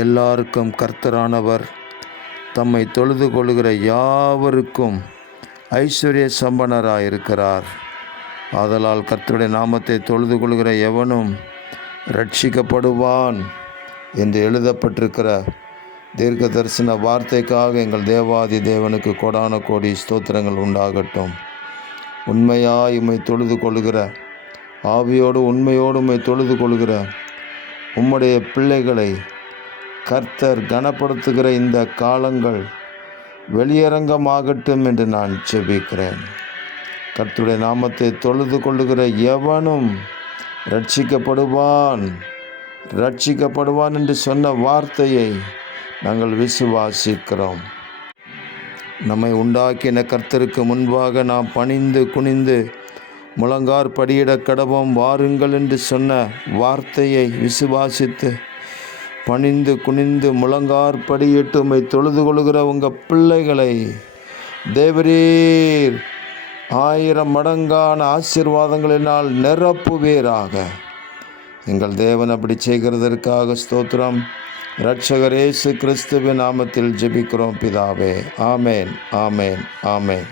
எல்லாருக்கும் கர்த்தரானவர் தம்மை தொழுது கொள்கிற யாவருக்கும் ஐஸ்வர்ய சம்பனராயிருக்கிறார். ஆதலால் கர்த்தருடைய நாமத்தை தொழுது கொள்கிற எவனும் ரட்சிக்கப்படுவான் என்று எழுதப்பட்டிருக்கிற தீர்க்க தரிசன வார்த்தைக்காக எங்கள் தேவாதி தேவனுக்கு கோடான கோடி ஸ்தோத்திரங்கள் உண்டாகட்டும். உண்மையாய் உம்மை தொழுது கொள்கிற, ஆவியோடு உண்மையோடு உம்மை தொழுது கொள்கிற உம்முடைய பிள்ளைகளை கர்த்தர் கனப்படுத்துகிற இந்த காலங்கள் வெளியரங்கமாகட்டும் என்று நான் ஜெபிக்கிறேன். கர்த்தருடைய நாமத்தை தொழுது கொள்ளுகிற எவனும் ரட்சிக்கப்படுவான் என்று சொன்ன வார்த்தையை நாங்கள் விசுவாசிக்கிறோம். நம்மை உண்டாக்கின கர்த்தருக்கு முன்பாக நாம் பணிந்து குனிந்து முழங்கார் படியிட கடவோம் வாருங்கள் என்று சொன்ன வார்த்தையை விசுவாசித்து பணிந்து குனிந்து முழங்கார் படியிட்டு உம்மை தொழுது கொள்கிற உங்கள் பிள்ளைகளை தேவரீர் 1000 மடங்கான ஆசீர்வாதங்களினால் நிரப்புவீராக. எங்கள் தேவன் அப்படி செய்கிறதற்காக ஸ்தோத்திரம். இரட்சகர் இயேசு கிறிஸ்துவின் நாமத்தில் ஜெபிக்கிறோம் பிதாவே. ஆமேன், ஆமேன், ஆமேன்.